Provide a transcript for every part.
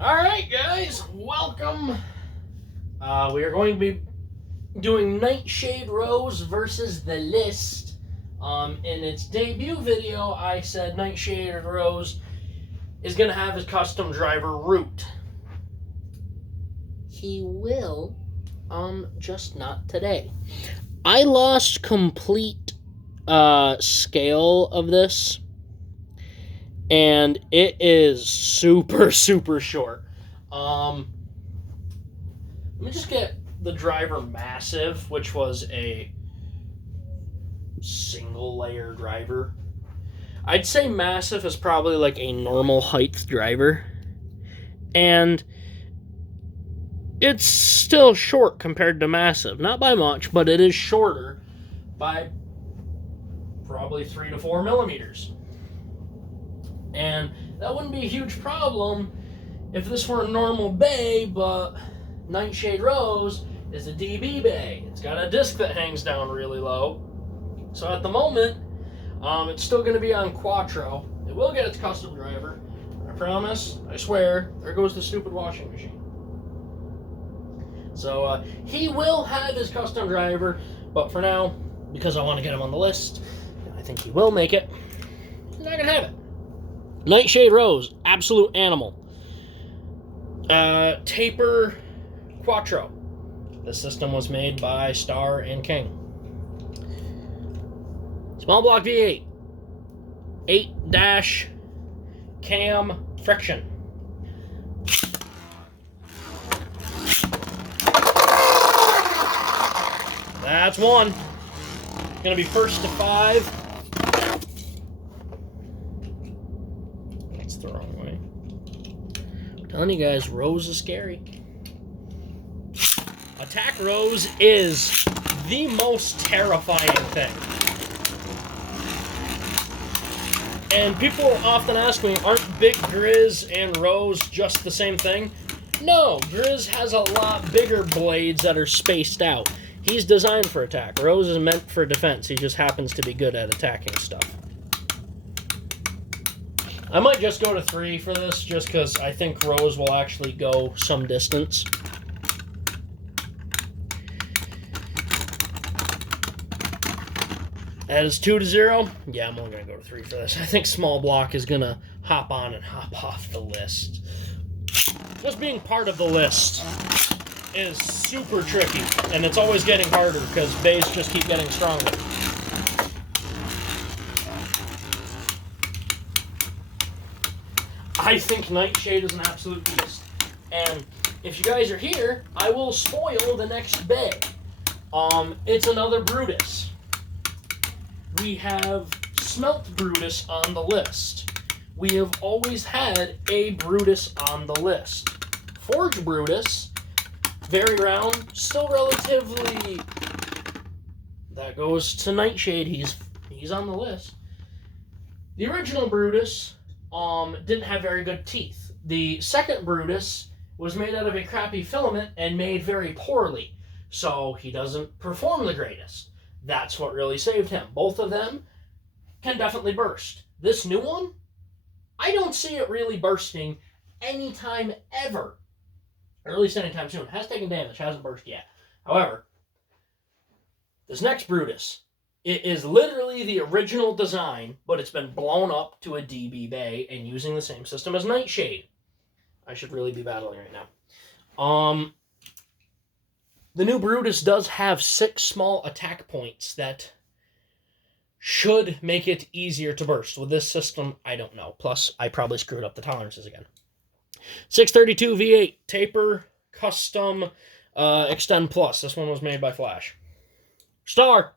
Alright guys, welcome. We are going to be doing Nightshade Rose versus the List. In its debut video, I said Nightshade Rose is going to have his custom driver root. He will, just not today. I lost complete scale of this, and it is super short. Let me just get the driver massive, which was a single layer driver. I'd say massive is probably like a normal height driver, and it's still short compared to massive. Not by much, but it is shorter by probably 3 to 4 millimeters. And that wouldn't be a huge problem if this were a normal bay, but Nightshade Rose is a DB bay. It's got a disc that hangs down really low. So at the moment, it's still going to be on Quattro. It will get its custom driver. I promise. I swear. There goes the stupid washing machine. So he will have his custom driver, but for now, because I want to get him on the list, I think he will make it. He's not going to have it. Nightshade Rose, absolute animal. Taper Quattro. The system was made by Star and King. Small block V8. 8-dash cam friction. That's one. Gonna be first to 5. That's the wrong way. I'm telling you guys, Rose is scary. Attack Rose is the most terrifying thing. And people often ask me, aren't Big Grizz and Rose just the same thing? No, Grizz has a lot bigger blades that are spaced out. He's designed for attack. Rose is meant for defense. He just happens to be good at attacking stuff. I might just go to 3 for this, just because I think Rose will actually go some distance. That is 2-0. Yeah, I'm only going to go to 3 for this. I think small block is going to hop on and hop off the list. Just being part of the list is super tricky, and it's always getting harder because bays just keep getting stronger. I think Nightshade is an absolute beast, and if you guys are here, I will spoil the next bay. It's another Brutus. We have Smelt Brutus on the list. We have always had a Brutus on the list. Forge Brutus, very round, still relatively. That goes to Nightshade. He's on the list. The original Brutus didn't have very good teeth. The second Brutus was made out of a crappy filament and made very poorly, so he doesn't perform the greatest. That's what really saved him. Both of them can definitely burst. This new one, I don't see it really bursting anytime ever. Or at least anytime soon. It has taken damage, hasn't burst yet. However, this next Brutus, it is literally the original design, but it's been blown up to a DB bay and using the same system as Nightshade. I should really be battling right now. The new Brutus does have 6 small attack points that should make it easier to burst. With this system, I don't know. Plus, I probably screwed up the tolerances again. 632 V8 Taper Custom Extend Plus. This one was made by Flash. Star.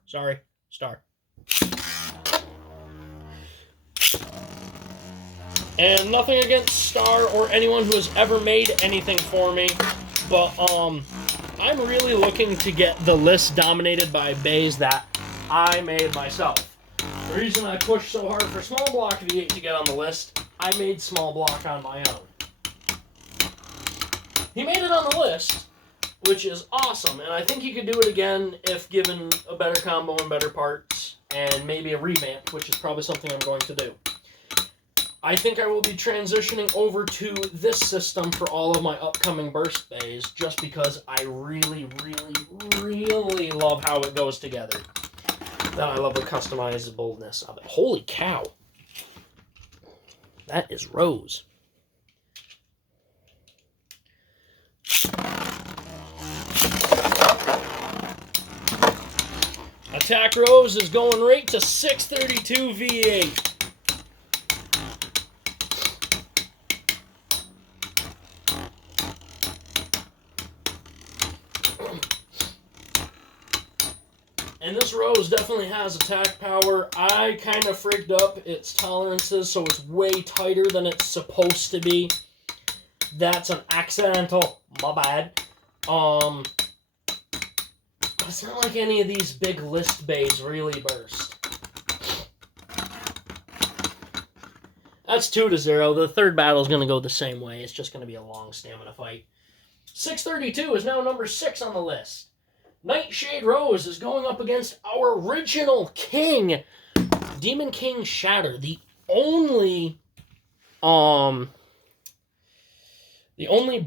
And nothing against Star or anyone who has ever made anything for me, but I'm really looking to get the list dominated by bays that I made myself. The reason I pushed so hard for small block V8 to get on the list, I made small block on my own. He made it on the list, which is awesome, and I think he could do it again if given a better combo and better parts, and maybe a revamp, which is probably something I'm going to do. I think I will be transitioning over to this system for all of my upcoming burst bays, just because I really, really, really love how it goes together. Then I love the customizableness of it. Holy cow. That is Rose. Attack Rose is going right to 632 V8. And this Rose definitely has attack power. I kind of frigged up its tolerances, so it's way tighter than it's supposed to be. That's an accidental, my bad. But it's not like any of these big list bays really burst. That's 2-0. The third battle is going to go the same way. It's just going to be a long stamina fight. 632 is now number 6 on the list. Nightshade Rose is going up against our original king, Demon King Shatter, the only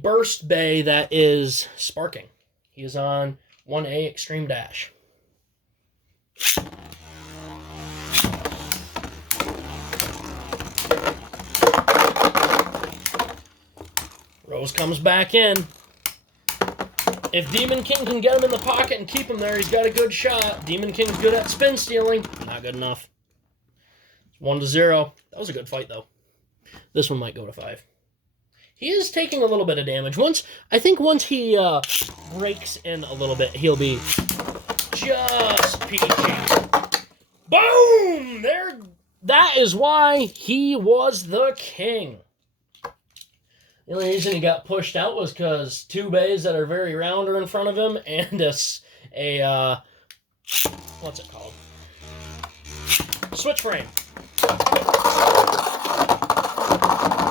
burst bay that is sparking. He is on 1A Extreme Dash. Rose comes back in. If Demon King can get him in the pocket and keep him there, he's got a good shot. Demon King's good at spin stealing. Not good enough. 1-0. That was a good fight, though. This one might go to 5. He is taking a little bit of damage. I think once he breaks in a little bit, he'll be just peachy. Boom! There. That is why he was the king. The only reason he got pushed out was because 2 bays that are very round are in front of him, and a what's it called? Switch frame.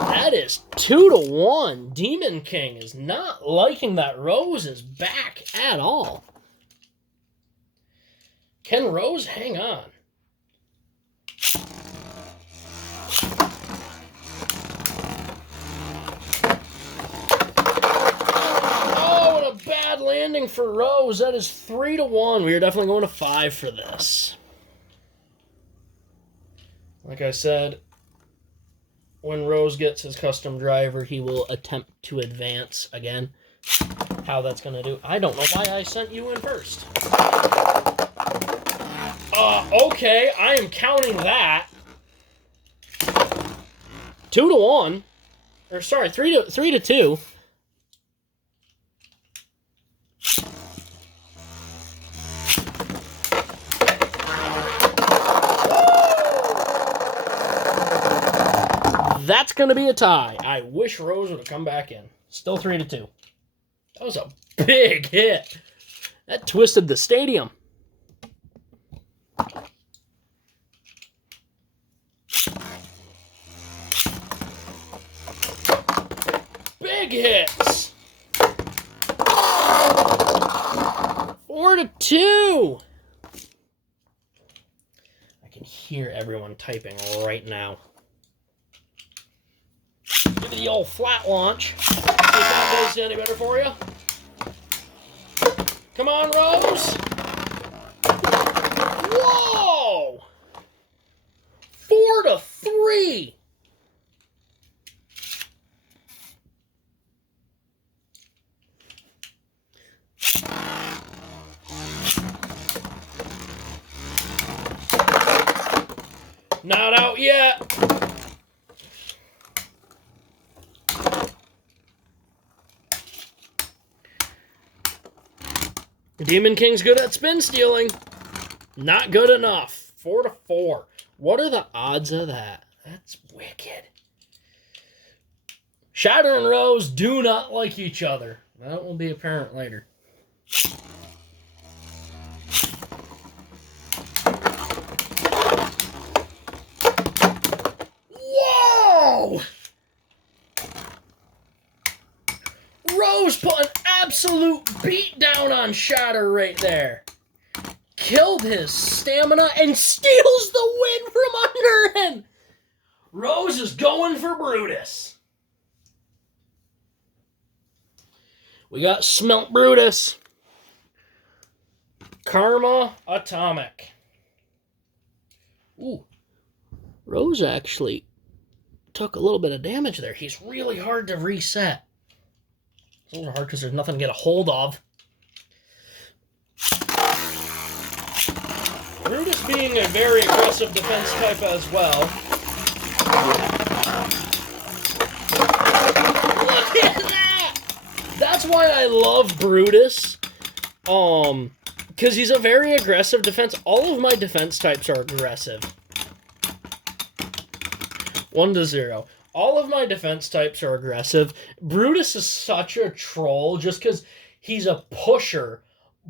That is 2-1. Demon King is not liking that Rose is back at all. Can Rose hang on? Bad landing for Rose. That is 3-1. We are definitely going to 5 for this. Like I said, when Rose gets his custom driver, he will attempt to advance again. How that's going to do, I don't know why I sent you in first. Okay, I am counting that. 2-1. Or sorry, 3-2. That's going to be a tie. I wish Rose would have come back in. Still 3-2. That was a big hit. That twisted the stadium. Big hits. 4-2. I can hear everyone typing right now. Give it the old flat launch. See if that does any better for you. Come on, Rose. Whoa! 4-3. Not out yet. Demon King's good at spin stealing. Not good enough. 4-4. What are the odds of that? That's wicked. Shatter and Rose do not like each other. That will be apparent later. Whoa! Rose put an absolute beat down on Shatter right there. Killed his stamina and steals the win from under him. Rose is going for Brutus. We got Smelt Brutus. Karma Atomic. Ooh. Rose actually took a little bit of damage there. He's really hard to reset. It's a little hard because there's nothing to get a hold of. Brutus being a very aggressive defense type as well. Look at that! That's why I love Brutus. Because he's a very aggressive defense. All of my defense types are aggressive. 1-0. All of my defense types are aggressive. Brutus is such a troll just because he's a pusher,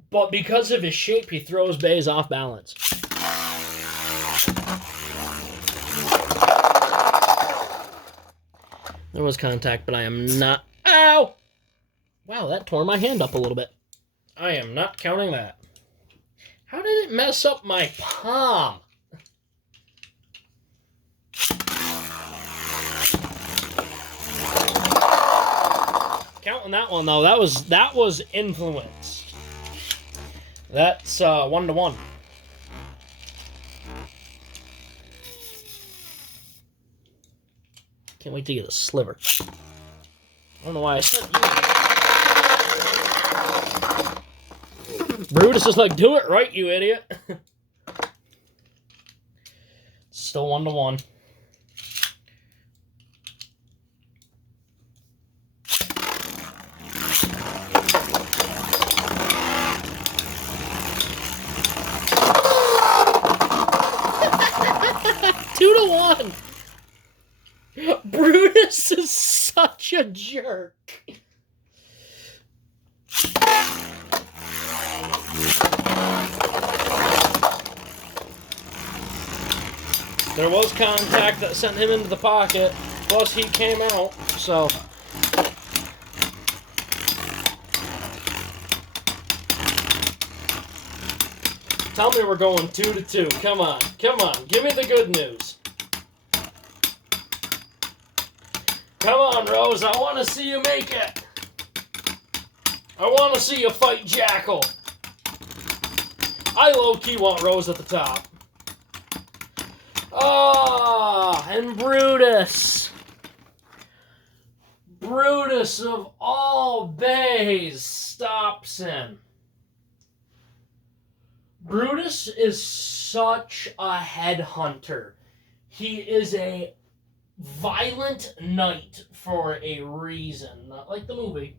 but because of his shape, he throws bays off balance. There was contact, but I am not... Ow! Wow, that tore my hand up a little bit. I am not counting that. How did it mess up my palm? Counting that one though, that was influence. That's 1-1. Can't wait to get a sliver. I don't know why I said you. Brutus is like, do it right, you idiot. Still 1-1. Brutus is such a jerk. There was contact that sent him into the pocket, plus he came out, so... Tell me we're going 2-2. Come on, come on, give me the good news. Come on, Rose, I want to see you make it. I want to see you fight Jackal. I low-key want Rose at the top. Ah, and Brutus. Brutus of all bays stops him. Brutus is such a headhunter. He is a violent knight for a reason, not like the movie.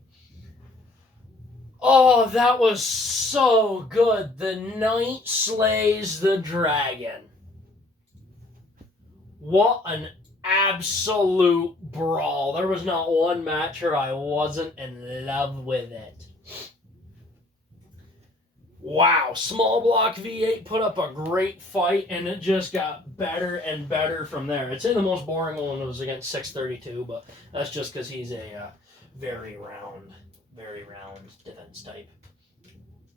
Oh, that was so good. The knight slays the dragon. What an absolute brawl. There was not one match where I wasn't in love with it. Wow, small block V8 put up a great fight, and it just got better and better from there. It's in the most boring one. It was against 632, but that's just because he's a very round defense type.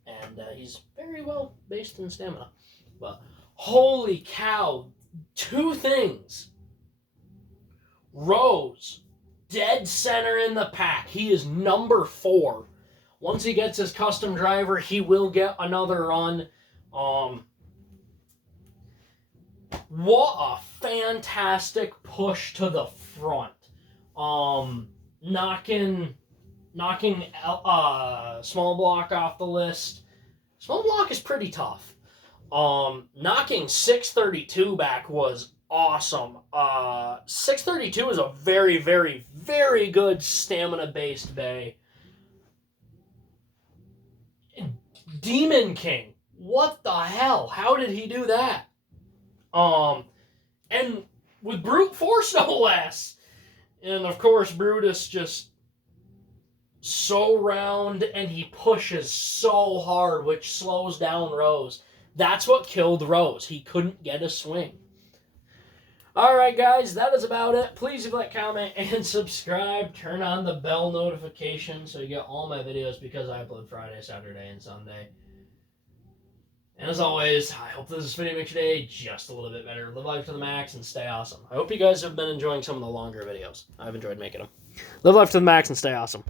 And he's very well based in stamina. But holy cow, two things. Rose, dead center in the pack. He is number 4. Once he gets his custom driver, he will get another run. What a fantastic push to the front. Knocking small block off the list. Small block is pretty tough. Knocking 632 back was awesome. 632 is a very, very, very good stamina-based bay. Demon King. What the hell? How did he do that? And with brute force, no less. And of course, Brutus just so round, and he pushes so hard, which slows down Rose. That's what killed Rose. He couldn't get a swing. Alright guys, that is about it. Please leave a like, comment, and subscribe. Turn on the bell notification so you get all my videos because I upload Friday, Saturday, and Sunday. And as always, I hope this video makes your day just a little bit better. Live life to the max and stay awesome. I hope you guys have been enjoying some of the longer videos. I've enjoyed making them. Live life to the max and stay awesome.